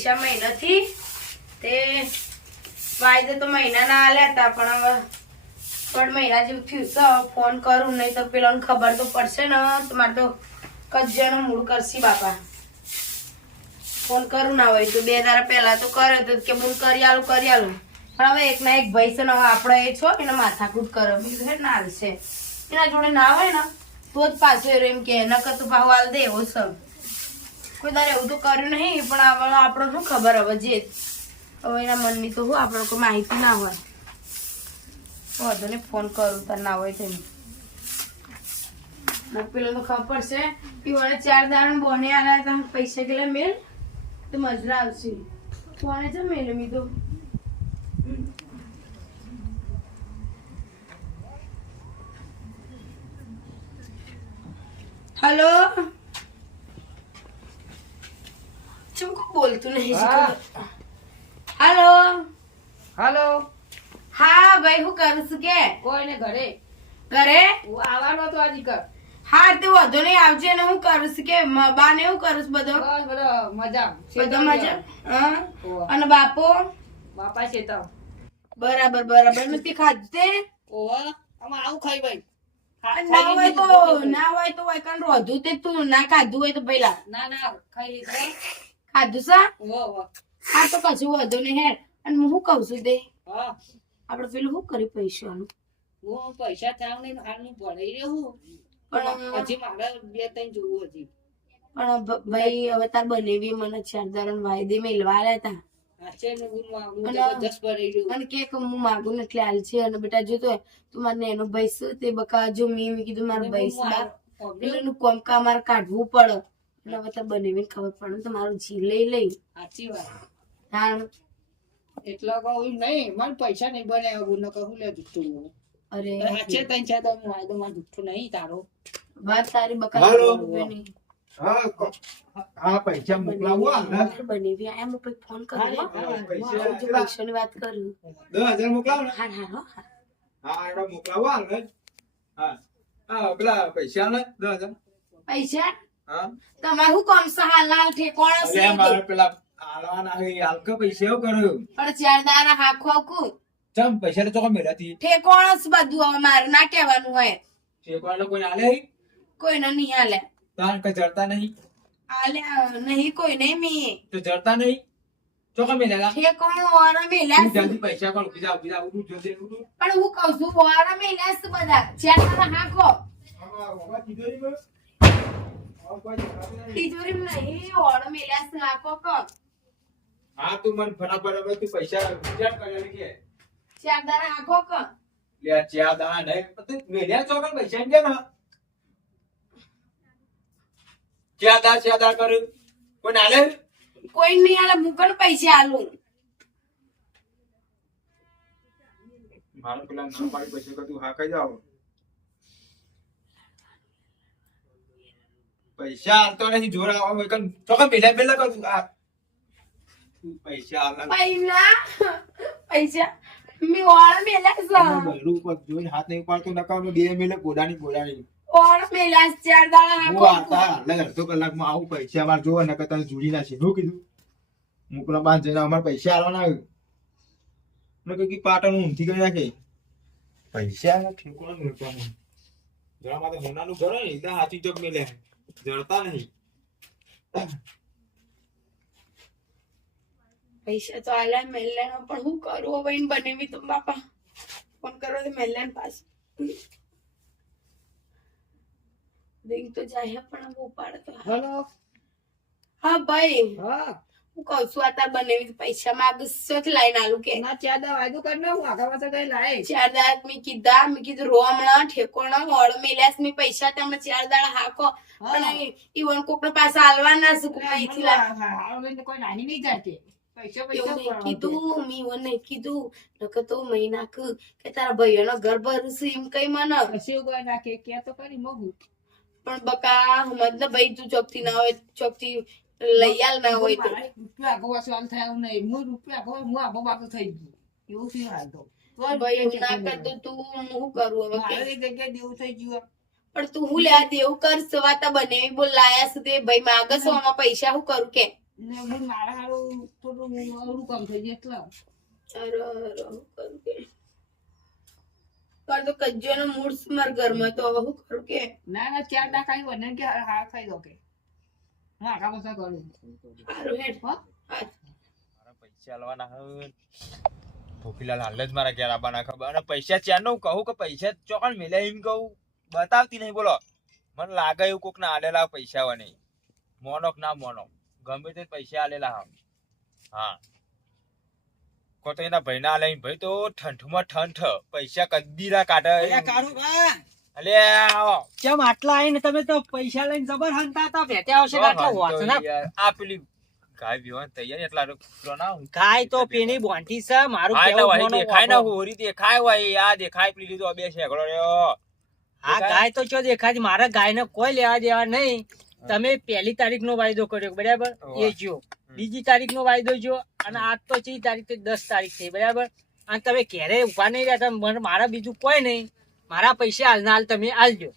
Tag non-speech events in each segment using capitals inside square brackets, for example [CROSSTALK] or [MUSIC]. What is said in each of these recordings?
પૈસા નથી. તે વાયદે તો મહિનાના આલ્યા હતા, પણ હવે પણ મહિના જેવું થયું તો ફોન કરું, નહીં તો પેલાને ખબર તો પડશે ને. તો તો કજ્જાનો મૂળ કરશી બાપા. ફોન કરું ના હોય તો. બે તારા પહેલા તો કર્યો તો કે હું કરી આલું કરી આલું. પણ હવે એક ના એક ભાઈ છે ને, હવે આપણે એ છો એને માથાકૂટ કરો. બીજું હે ના છે. એના જોડે ના હોય ને, તો જ પાછો એમ કે, નકર તો ભાવ હાલ દે એવો સબ કોઈ તારે એવું તો કર્યું નહીં, પણ આપણો શું ખબર હવે જે. હવે એના મનની તો હું આપણે કોઈ માહિતી ના હોય. વાંધો ને ફોન કરું, તાર ના હોય તેમ પેલો તો ખબર પડશે કે વળે ચાર દાણ બોને આવ્યા હતા, પૈસા કેટલા મેલ? તો મજરા આવશે. કોને છે મેલ મી તો? હલો? ચમ કો બોલતું નહીં. હલો હાલો હા ભાઈ હું કરું છું કે કોઈને ઘરે ઘરે હું આવવાનો તો આજે કર હા તે વધુ નહીં આવજે ને હું કરું છું કે બા ને હું કરું છું બધો મજા બધો મજા અને બાપો બાપા છે તો બરાબર બરાબર નથી ખાધું ઓવા આમાં આવું ખાઈ ભાઈ ના હોય તો ના હોય તો હોય કારણ રોધું તે તું ના ખાધું હોય તો પેલા ના ના ખાઈ લીધું ખાધું સા ઓવા ઓવા હા તો કશું વધુ નહીં હેડ અને હું શું કહું છું તે? હા. પેલું શું કર્યું પૈસાનું? હું પૈસા થાવ નહીં હાલનું ભણાઈ રહ્યો પણ- પણ હજી મારે બે ત્રણ જોવું હજી. પણ ભાઈ હવે તાર બનેવી મને ચાર દાડા વાયદે મેલવા આલ્યા હતા હાચે ને હું હું અને- કે હું માગું એટલે હાલ છે અને બેટા જોતો તું મારે એનો ભાઈ તે બકા જો મેં કીધું મારો ભાઈ છે બાપ. એટલે એનું કોમ કા મારે કાઢવું પડે. અને હવે તાર બનેવી ખબર પડે તો મારું જી લઈ લઈ સાચી વાત. તાણ. એટલો કહું નહીં મને પૈસા નહીં બને એવું ન કહું લે જુઠ્ઠું અરે સાચે તઈ છે તો હું વાયદો માં જુઠ્ઠું નહીં તારો. વાત તારી બકા હાલો. હા પૈસા મોકલાવવા બનેવી એમ પછી ફોન કર્યો પૈસા ની વાત કરું. દસ હજાર મોકલાવો ને. હા હા હા. હા. એનો મોકલાવવા હા. હા પેલા પૈસા ને દસ હજાર. પૈસા? તમારે હું કોમ હાલ ઠેકોણો છે મારે પેલા આલવાના હે હાલકા પૈસા કર્યો? પણ ચાર દાડા હાખો કુ ચમ પૈસા તો ચોકા મેળાથી ઠેકોણો જ બધું? હવે મારે ના કહેવાનું હોય. શેકવાના કોઈ આલે? કોઈને નહીં આલે. તાર કે જડતા નહીં? આલે નહીં કોઈ નહીં મી. તો જડતા નહીં? ચોકા મેળેલા ઠેકોણો મેલ્યા તું જલ્દી પૈસા કોણ બીજા બીજા ઉઠું જલ્દી ઉઠું. પણ હું કઉ છું વાળા મેલ્યા બધા. ચાર દાડા હાખો. તિજોરી નહીં વાળા મેલ્યા છે હાખો કો હા તું મને ફટાફટ હવે તું પૈસા વિચાર કર્યા કે. ચાર દાડા હાખો કો લે ચા દાણા નહીં તું મેળ્યા ચોકન પૈસા એમ કે ના? ચા દા ચા દા કર્યું કોઈ નાલે કોઈ નહીં હાલે મુકણ પૈસા આલું? મારા પેલા ના પાડી પૈસા કે તું હા કઈ જાવ પૈસા આલતો નથી જોર આવા હોય કન. ચોકન પેલા પેલા કરું? આ. પૈસા આલા પૈસા? મી છે. બૈરું હાથ નહીં ઉપાડતો નકામ બે મિલે ગોડાની ગોડાની. વાળા મેલ્યા ચાર દાડા હું આતા એટલે અડધો કલાકમાં આવું પૈસા મારે જોવા નકર તને જોડી નાખી શું કીધું? મુકલા બાંધ જઈને અમારે પૈસા આલવાના આવ્યું મેં કહ્યું કે પાટણ ઊંધી કરી નાખે? પૈસા ઠેકોણા જરા મારે હોનાનું ઘર હોય ને હાથી ચોક મેલે. જડતા નહીં પૈસા તો આલા મેલ્યા પણ હું કરું હવે એને બનેવી તો બાપા ફોન કરો તો મેલ્યા પાસ રિંગ તો જાય પણ ઉપાડે તો હલો હા ભાઈ હા હું કહું છું આ તાર બનેવી પૈસા માગું સોથી લાઈન આલું કે? ના ચાર દા વાયદો કર ને હું આગળ પાછળ કઈ લાય. ચાર દાડા મેં કીધા. મેં કીધું રો હમણાં ઠેકોણા હોળ મેલ્યા મેં પૈસા તમને ચાર દાડા હાકો. પણ ઈવન કોક પાછા હાલવાના છે કોક અહીંથી લાવ. કોઈ નાની નહીં જાતે. પૈસા એવું પૈસા નહીં કીધું મેં ઈવન નહીં કીધું. નકર તો મહી નાખ કે તારા ભાઈઓનો ઘર ભરું છે એમ કઈ મને. પછી કોઈ નાખે કે તો કરી મગું પણ બકા મતલબ ભાઈ તું ચોકથી ના હોય ચોકથી લઈ આલ ના હોય તો. રૂપિયા આગો વાસવાલ થાય નહીં. હું રૂપિયા આગો હું આબો તો થઈ ગયું. એવું થયું હાલ તો. ભાઈ ના કરતો તું હું શું કરું હવે કે? મારે જગ્યાએ દેવું થઈ ગયું પણ તું હું લે દેવું કર સવાતા બને. બોલ લાયા સુધી. ભાઈ માગસ આમાં પૈસા હું કરું કે? હું મારા હારું થોડું અવળું કામ થઈ જાય એટલે. અરે, અરે, હું કરું કે? કાલ તો કજ્જોનો મૂડ છે મારા ઘરમાં તો હવે હું કરું કે? ના ના ચાર ડા ખાઈ કે હા હા ખાઈ દો કે. મારા પૈસા આલવાના હે. ભૂખીલાલ હાલ જ મારા ઘેર આવવાના ખબર. અને પૈસા ચાર કહું કે પૈસા ચોકણ મેલ્યા એમ કહું. બતાવતી નહીં બોલો. મને લાગે એવું કોક ના આલેલા પૈસા હોય નહીં. મોનોક ના મોનોક. ગમે તે પૈસા આલેલા હા હા. કો તો એના ભાઈ ના આલે ભાઈ તો ઠંઠમાં ઠંઠ. પૈસા કદી કાઢે અલે આવો. આટલા આઈને તમે તો પૈસા લઈને જબર હંતા આવશે આટલા. આ પેલી ગાય વિવાહ તૈયાર એટલા કૂતરો ના ગાય તો પેલી બોંટી છે મારું કેવું દેખાય ના હોરી દેખાય હોય આ દેખાય પેલી લીધો બે શેકડો રહ્યો. આ ગાય તો ચો દેખાય મારા ગાયને કોઈ લેવા દેવા નહીં. તમે પહેલી તારીખ નો વાયદો કર્યો બરાબર? એ જો. બીજી તારીખ નો વાયદો જો અને આજ તો ચી તારીખ દસ તારીખ થઈ બરાબર? અને તમે ક્યારે ઊભા નહીં રહ્યા મારા બીજું કોઈ નહીં. મારા પૈસા હાલના હાલ તમે આલજો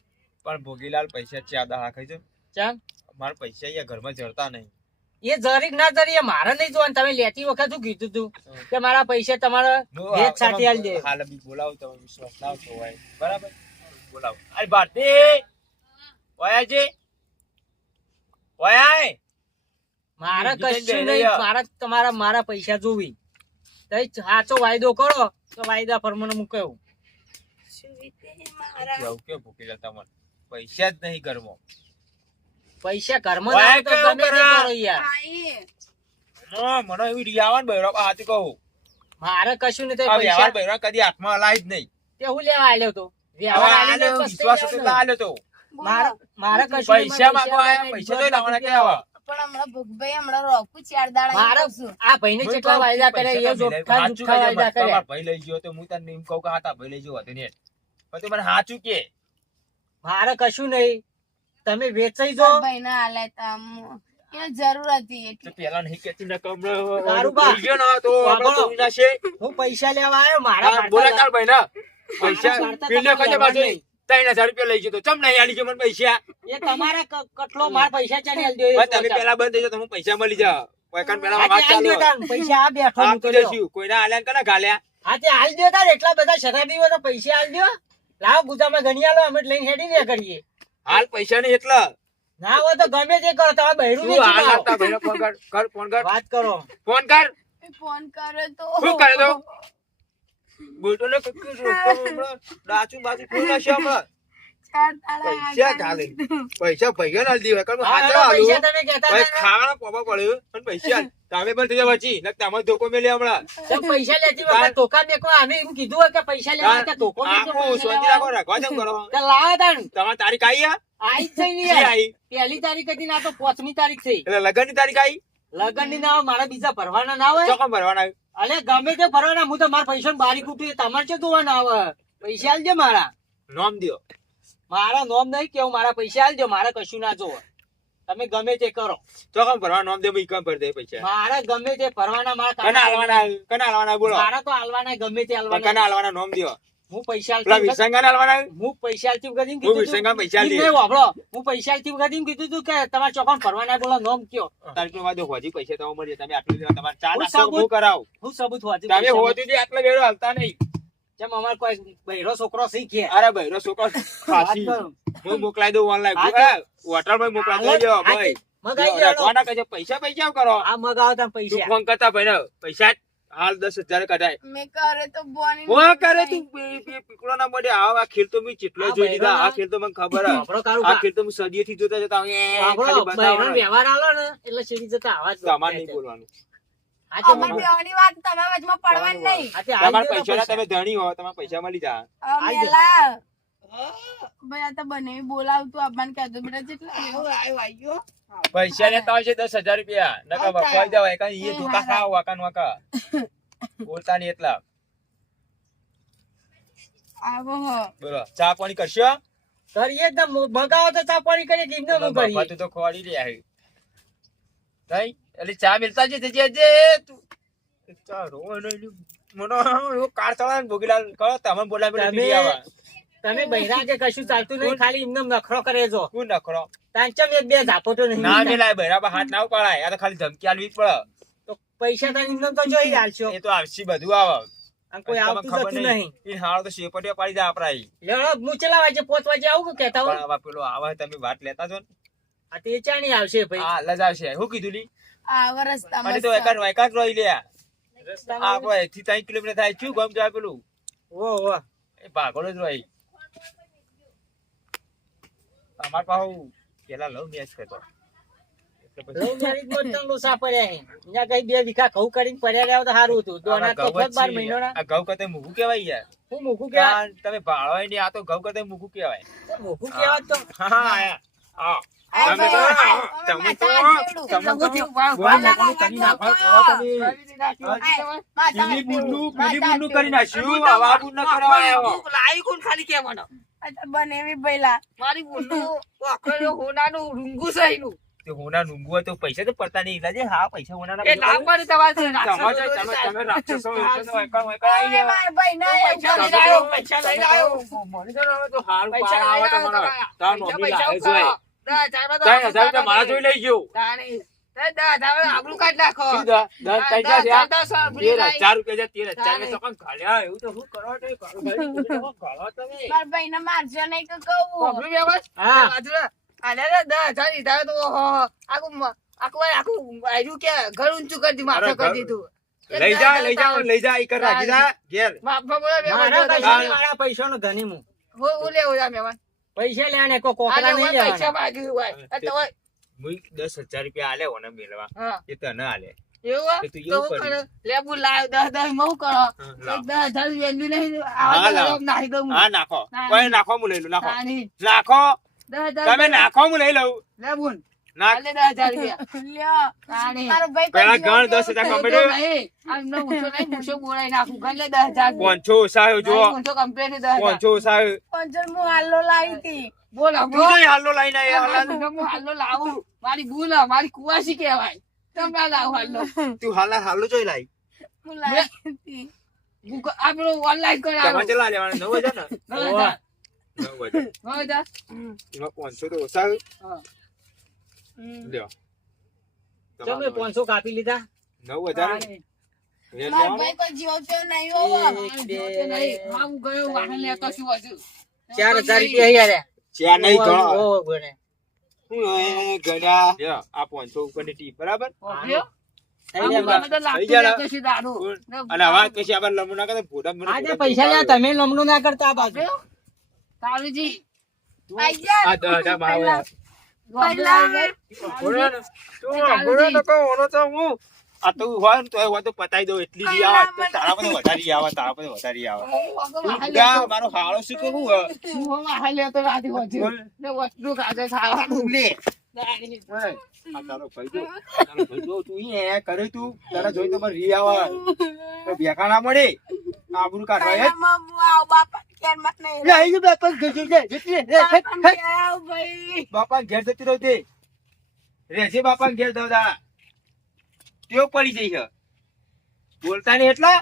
પણ ભોગીલાલ પૈસા ચાદા હાખાય છે. ચમ? મારા પૈસા અહીંયા ઘરમાં જરતા નહીં. એ જરીક ના જરી મારે નહીં જોવાનું. તમે લેતી વખત શું કીધું તું? કે મારા પૈસા તમારા ભેજ સાથે આલી દે હાલ બી બોલાવું તમે વિશ્વાસ ના આવતો હોય. બરાબર? બોલાવો. અરે ભારતી ઓયાજી! ઓયાય! મારા કશું નહીં. મારે મારા તમારા મારા પૈસા જોવી. સાચો વાયદો કરો તો વાયદા પ્રમાણે હું કહું કેવું કે ભૂખીલાલ તમને? પૈસા જ નહીં ઘરમાં. પૈસા ઘરમાં વાય ના તો ગમે તે કરો? યાર. મને એવી રિયાવાન બૈરો હાથી કહું. મારે કશું નથી આ વ્યવહાર પૈસા બૈરો કદી હાથમાં હલાય જ નહીં. તે હું લેવા આલ્યો તો? વ્યવહાર આલ્યો, વિશ્વાસ તો ને. આલ્યો તો. મારા મારા કશું પૈસા માંગો આયા, પૈસા તો લાવવાના કે આવા? પણ હમણાં ભૂખભાઈ હમણાં રોકું ચાર દાડા મારા આ ભાઈને ને કેટલા વાયદા કરે એ જોખા હાચું વાયદા કરે ભાઈ લઈ ગયો તો હું તને એમ કહું કે હા તા ભાઈ લઈ ગયો હતો ને તું મને હાચું કે. મારે કશું નહીં. તમે વેચાઈ જો ભાઈ ભાઈને હાલે તો જરૂર હતી તો એટલે પેલા નહીં કહેતી ને કે બા. ગયો ને તો આપણે વાપરો. હું પૈસા લેવા આવ્યો મારા હા, બોલે તાર ભાઈ ના પૈસા. ત્રણ હજાર રૂપિયા લઈ ગયો તો. ચમ નહીં આલી મને પૈસા? એ તમારા કટલો માર પૈસા ચાલી આલજો તમે પેલા બંધ થઈ જાઓ તો પૈસા મળી જા પૈસા પેલા વાત આલ ચાલુ પૈસા આ બેઠો કોઈના આલ્યા ને કના ગાલ્યા આજે હાલ દો તાર એટલા બધા શરાબી હોય પૈસા હાલ દો લાવો ગુજામાં ગણી લો અમે લઈને હેડી ને કરીએ હાલ પૈસા નહીં એટલા. ના હોય તો ગમે તે કરો તમે બહેરું તું હાલ. આપતા ભાઈને ફોન કર કર ફોન કર. વાત કરો. ફોન કર. ફોન કરે તો. શું કરે તો? બોલતો ને હમણાં? ડાચું બાજુ ફોન આશે હમણાં? પૈસા ચાલે. પૈસા ભાઈઓ ના દીધા કારણ હાચા એનો પૈસા આલું તમે કહેતા ભાઈ હતા પોપા પડ્યો. અને પૈસા તમે પણ થઈ વચી ને તમારે ધોકો મેલે હમણાં. તો પૈસા લેતી વખત ધોકા મેકવા અમે એમ કીધું હોય કે પૈસા લેવા કે ધોકો મેકજો, શાંતિ લેવા. રાખો રાખવા કરો. લાવો તાણ. તમારી તારીખ આવી આઈ જ જઈ ને શી પહેલી તારીખ હતી ના તો પાંચમી તારીખ થઈ. એટલે લગનની તારીખ આવી લગનની ના હોય મારા બીજા ભરવાના ના હોય? ચોકમ ભરવાના અલે ગમે તે ભરવાના હું તો મારા પૈસા બારી કૂટી તમારે શું જોવાના આવે? પૈસા આલજો મારા. નોમ દ્યો. મારા નોમ નહીં કેવું મારા પૈસા આલજો મારે કશું ના જોવો. તમે ગમે તે કરો. ચોકમ ભરવા નોમ દે હું કામ ભરી દે પૈસા. મારે ગમે તે ભરવાના મારા કના આલવાના કના હાલવાના બોલો. મારા તો આલવાના ગમે તે કના હાલવાના હાલવાના નોમ દ્યો હું પૈસા આલતી વિસંગાને આલવાના? હું પૈસા આલતી વખત કીધું હું વિસંગા પૈસા આલી નહીં વાપરો. હું પૈસા આલતી વખત કીધું તું કે તમારે ચોકન ભરવાના બોલો નોમ કયો. તારીખ નો વાંધો હોજી પૈસા તમે મળી તમે આટલું દેવા તમારે ચા હું કરાવું. હું સબૂત હોજી તમે થી આટલા બેરો હાલતા નહીં. જેમ અમારે કોઈ બૈરો છોકરો શીખે અરે ભાઈ છોકરો ખાસી. હું મોકલાઈ દઉં ઓનલાઈન હોટલમાં મોકલાઈ દેજો ભાઈ. મગાઈ દો, કહેજો, પૈસા પૈસા કરો. આ મગાવો તમે પૈસા. ફોન કરતા ભાઈ પૈસા હાલ દસ હજાર કઢાય. મેં કરે તો બોની હું કરે તું? પી- પી- પીકળો ના મળે. આ આ ખેલ તો મેં ચેટલો જોઈ લીધા. આ ખેલ તો મને ખબર આ ખેલ તો હું સદીએ થી જોતા. જતા. વ્યવહાર આલો ને એટલે સીધી જતા આવા જ તમારે નહીં બોલવાનું. અમાર બેવાની વાત તમે વચમાં પડવાની નહીં. હા, તે હાલ તમારા દો ને પૈસા પૈસા. તમે ધણી હો તમારા પૈસા મળી જાય મેલા. ભાઈ આ તો બને બોલાવતું આપણને કહેતો બેટા જેટલા પૈસા લેતા હોય છે દસ હજાર રૂપિયા. નકા વખવાઈ જવાય કાંઈ એ ધોકા ખાવ વાકા વાકા. [LAUGHS] બોલતા નહીં એટલા. આવો બોલો ચા પાણી કરશો? કરીએ જ ને, તો ચા પાણી કરીએ કે એમને તું તો ખોવાડી રહ્યા તઈ? એટલે ચા મિલતા છે જજે જે તું. ચા રો મને એવો કાર ચલાવે ભોગીલાલ કરો તમે બોલાવી તમે- તમે બૈરા કે કશું ચાલતું નહીં ખાલી એમને નખરો કરે જો. હું નખરો? તાંચમ એક બે ઝાપોટો નહીં ના મેલાય બરાબર હાથ ના ઉપાડાય. આ તો ખાલી ધમકી આલવી જ પડે. તો પૈસા તો એમને તો જોઈ આલશો. એ તો આવશે બધું આવે. કોઈ આવતું જતું નહીં. એ હારો તો શેપટીઓ પાડી દે આપડા. લેવડો હું ચેલા વાગે પાંચ વાગે આવું કે કહેતા પેલો આવે તમે વાત લેતા છો ને? આ તે ચાણી આવશે ભાઈ. લજ આવશે શું કીધું લી? આવા રસ્તામાં અને તો એકાદ જ રોઈ લે આ રસ્તામાં આપણે અહીંથી ત્રણ કિલોમીટર થાય શું ગમ જાય પેલું? ઓ ઓ એ ભાગોળ જ રોઈ. અમાર પાહુ પેલા લવ મેચ કરતો. એટલે પછી લવ મેરેજમાં ત્રણ લોસા પડ્યા છે. અહીંયા કઈ બે વીઘા ઘઉં કરીને પડ્યા રહ્યા તો સારું હતું. દોના તો ઘઉં જ ખોટ બાર છે. મહિનોના. આ ઘઉં કરતા મૂકું કેવાય યાર. હું મૂકું કે આ તમે ભાળો નહીં આ તો ઘઉં કરતા મૂકું કેવાય મૂકું કેવા તો. હા હા આયા. હા. આ તમે તો તો કરી નાખો કરી નાખ્યું આવા ન કરવાય લાઈ કોણ ખાલી બને એવી પહેલા મારી હોનાનું રૂંગું હોના નુંગુ હોય તો પૈસા તો પડતા નહીં લાજે હા પૈસા હોનાના એ ના તમારે તમે તમે રાક્ષસો પૈસા. આવ્યો, પૈસા આવ્યો. તો પૈસા. આવ્યો લાવે મારા જોઈ લઈ ગયો. કાઢી નાખો. રૂપિયા તેર હજાર. ને ઘાલ્યા. એવું તો શું કરો ભાઈ, ને મારજો નહીં કહું. દસ હજાર લીધા તો આખું આખું આખું કે ઘર ઊંચું કરી દીધું, માથે કરી દીધું. લઈ જા લઈ જા લઈ જા ઈ કર રાખી જા ઘેર. બાપા બોલે વ્યવહાર મારા પૈસા કશું ધની હું હું- લેવું છે મહેમાન. પૈસા લેવાને કોઈ આ કોકરા નહીં હોય, પૈસા લેવાના માગ્યું હોય. આ તો હોય. મુઈ દસ હજાર રૂપિયા આલે ઓને મેળવા હા. એ તને આલે એવું? તો હું કરી. લેબુ લાવ, દસ દસમાં હું કરો? લાવ. એક દસ હજાર વેલ્યુ નહીં, આવા નાખી દઉં હું. હા નાખો કોઈ. નાખો હું લઈ લઉં નાખો. નાખો તમે નાખો હું લઈ લઉં લેબુ મારો ભૂલ હે, મારી કુવાસી કેવાય તમે લાવો હાલો. તું હાલ હાલો જોઈ લાઈ હું લાવી હતી. ગૂગલ- ઓનલાઈન કરાવો તમારે ચલા લેવાના? નવ હજાર ને? નવ હજાર. નવ હજાર. એમાં પાંચસો તો ઓછા હા. લ્યો તમે તમારો પાંચસો કાપી લીધા નવ હજાર તાણી. રેટ મારો લેવાનો? ભાઈ કોઈ જીવતો નહીં હોવો એક, બે, જોતે નહીં. હા, હું ગયો વાહન લેતો છું હજુ. ચાર હજાર રૂપિયા ચાર નહીં ગણો. ઓહો, ગણે. હું એ ગણ્યા. લ્યો, આ પાંચસો ઉપરની ટીપ બરાબર ઓળખ્યો? થઈ હા, જાય હું બા. ગમે તો લાગતું થઈ જાય લેતો છું દારૂ. ને અને હવે પછી આપણે લમણું ના કરતા ભોડા મને આજે ભોડા પૈસા તમે લમણું ના કરતા આ બાજુ કરે તું તારા જોઈ તો ભેખા ના મળે આબરૂ કાઢવા ઘેરમાં જ નહીં લે, આઈ ગયું બાપા ઘેર જઈ લે, જતી રહે. લે, હેટ, બાપા હેટ. ઘેર આવ ભાઈ બાપા ઘેર જતી રહો તે રહેજે બાપા ઘેર દઉં તારા ટેવ પડી જઈ છે બોલતા નહીં એટલા